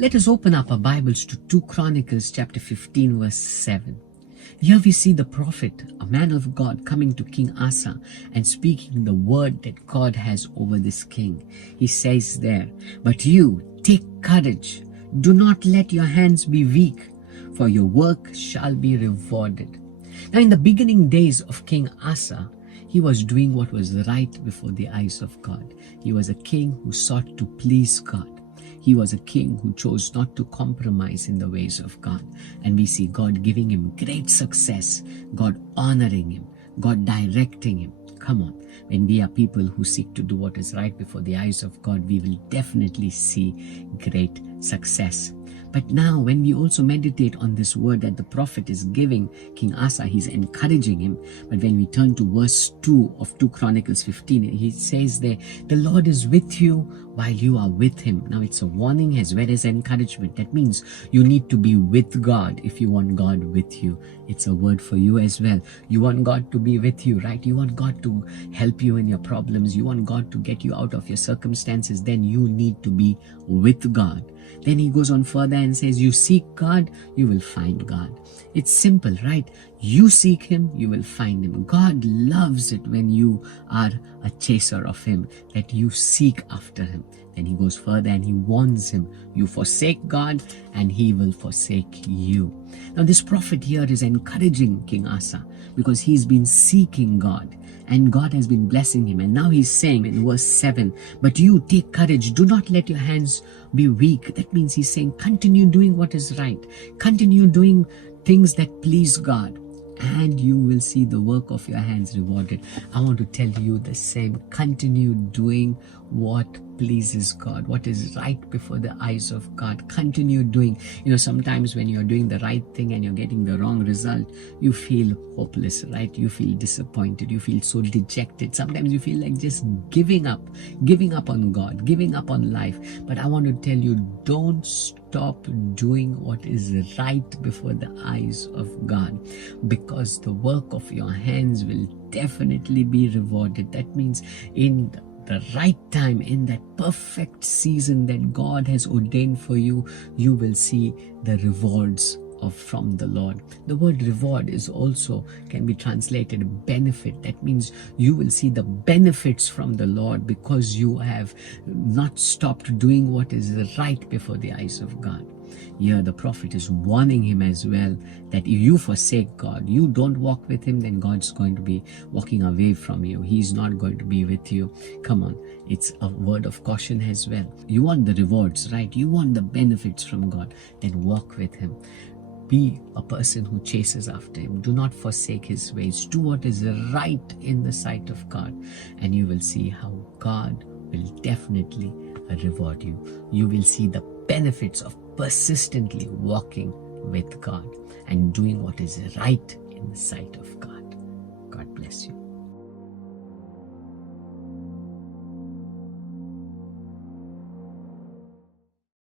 Let us open up our Bibles to 2 Chronicles chapter 15 verse 7. Here we see the prophet, a man of God, coming to King Asa and speaking the word that God has over this king. He says there, "But you take courage, do not let your hands be weak, for your work shall be rewarded." Now in the beginning days of King Asa, he was doing what was right before the eyes of God. He was a king who sought to please God. He was a king who chose not to compromise in the ways of God. And we see God giving him great success, God honoring him, God directing him. Come on, when we are people who seek to do what is right before the eyes of God, we will definitely see great success. But now when we also meditate on this word that the prophet is giving King Asa, he's encouraging him. But when we turn to verse 2 of 2 Chronicles 15, he says there, "The Lord is with you while you are with him." Now it's a warning as well as encouragement. That means you need to be with God if you want God with you. It's a word for you as well. You want God to be with you, right? You want God to help you in your problems. You want God to get you out of your circumstances. Then you need to be with God. Then he goes on further and says, you seek God, you will find God. It's simple, right? You seek him, you will find him. God loves it when you are a chaser of him, that you seek after him. Then he goes further and he warns him, you forsake God and he will forsake you. Now this prophet here is encouraging King Asa because he's been seeking God and God has been blessing him. And now he's saying in verse 7, "But you take courage, do not let your hands be weak." That means he's saying continue doing what is right. Continue doing things that please God, and you will see the work of your hands rewarded. I want to tell you the same. Continue doing what pleases God, what is right before the eyes of God. Continue doing. Sometimes when you're doing the right thing and you're getting the wrong result, you feel hopeless, right? You feel disappointed. You feel so dejected. Sometimes you feel like just giving up on God, giving up on life. But I want to tell you, don't stop doing what is right before the eyes of God, because the work of your hands will definitely be rewarded. That means in the right time, in that perfect season that God has ordained for you, you will see the rewards from the Lord. The word reward is also can be translated benefit. That means you will see the benefits from the Lord because you have not stopped doing what is right before the eyes of God. Here the prophet is warning him as well that if you forsake God, you don't walk with him, then God's going to be walking away from you. He's not going to be with you. Come on, it's a word of caution as well. You want the rewards, right? You want the benefits from God, then walk with him. Be a person who chases after him. Do not forsake his ways. Do what is right in the sight of God, and you will see how God will definitely reward you. You will see the benefits of persistently walking with God and doing what is right in the sight of God. God bless you.